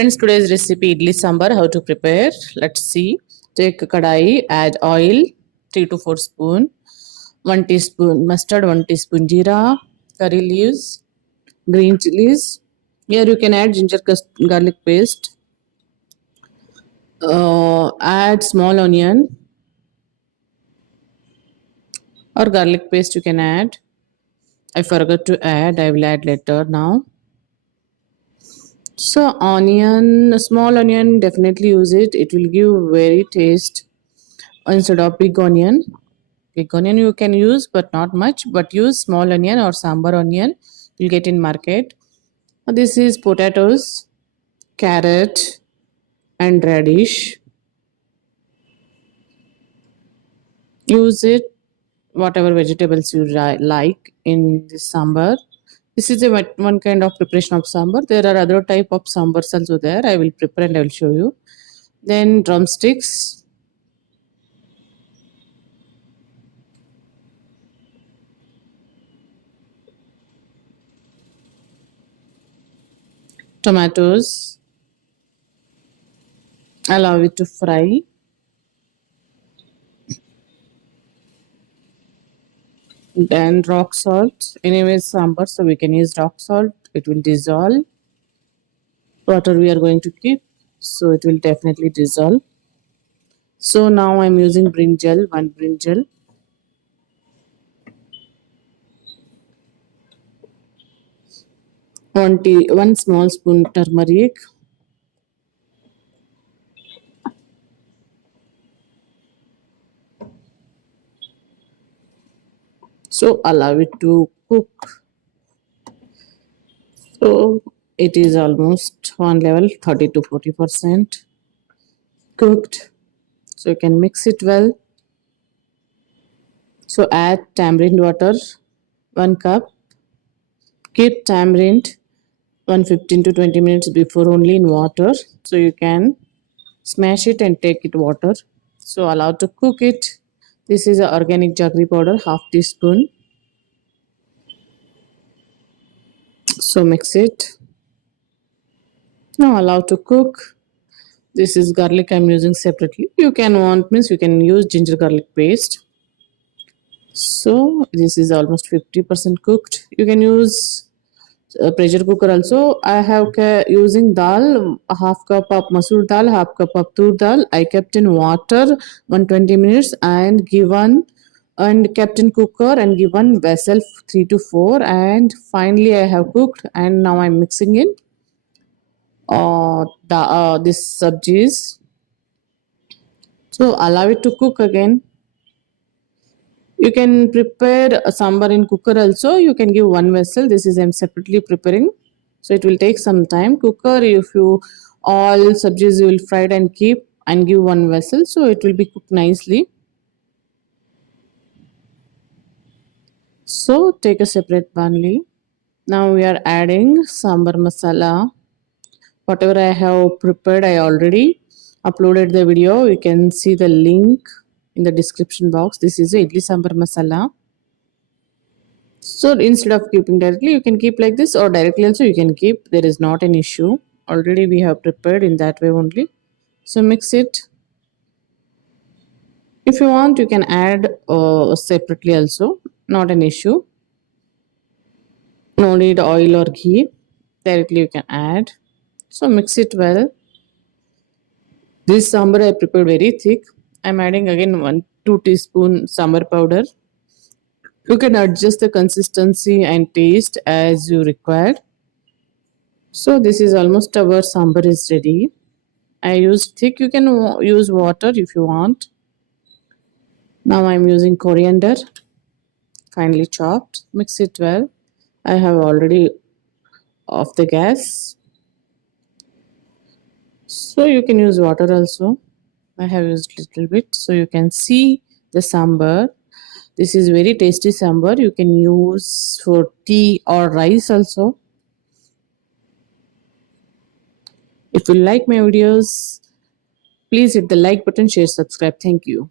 friends, today's recipe idli sambar. How to prepare? Let's see. Take a kadai, add oil 3 to 4 spoon, 1 teaspoon mustard, 1 teaspoon jeera, curry leaves, green chilies. Here you can add ginger garlic paste. Add small onion or garlic paste you can add. I forgot to add. I will add later now. So onion, small onion, definitely use it. It will give very taste instead of big onion. Big onion you can use, but not much. But use small onion or sambar onion. You'll get in market. This is potatoes, carrot, and radish. Use it whatever vegetables you like in this sambar. This is a one kind of preparation of sambar. There are other type of sambars also there. I will prepare and I will show you. Then drumsticks, tomatoes, allow it to fry. Then rock salt. Anyways, sambar, so we can use rock salt. It will dissolve. Water we are going to keep, so it will definitely dissolve. So now I'm using brinjal, one brinjal. One small spoon turmeric. So allow it to cook. So it is almost one level 30 to 40% cooked. So you can mix it well. So add tamarind water 1 cup. Keep tamarind 15 to 20 minutes before only in water. So you can smash it and take it water. So allow to cook it. This is a organic jaggery powder, half teaspoon. So mix it. Now allow to cook. This is garlic I'm using separately. You can you can use ginger garlic paste. So this is almost 50% cooked. You can use a pressure cooker also. I have using dal, half cup of masoor dal, half cup of tur dal. I kept in water 120 minutes and kept in cooker and given vessel 3 to 4, and finally I have cooked, and now I'm mixing in this sabjis. So allow it to cook again. You can prepare a sambar in cooker also. You can give one vessel. This is I'm separately preparing. So it will take some time. Cooker, if you all sabjis you will fry it and keep and give one vessel. So it will be cooked nicely. So take a separate banli. Now we are adding sambar masala. Whatever I have prepared, I already uploaded the video. You can see the link in the description box. This is a idli sambar masala. So instead of keeping directly, you can keep like this, or directly also you can keep. There is not an issue. Already we have prepared in that way only. So mix it. If you want, you can add separately also. Not an issue. No need oil or ghee. Directly you can add. So mix it well. This sambar I prepared very thick. I'm adding again 2 teaspoon sambar powder. You can adjust the consistency and taste as you require. So this is almost our sambar is ready. I used thick. You can use water if you want. Now I'm using coriander, finely chopped. Mix it well. I have already off the gas. So you can use water also. I have used little bit. So you can see the sambar. This is very tasty sambar. You can use for tea or rice also. If you like my videos, please hit the like button, share, subscribe. Thank you.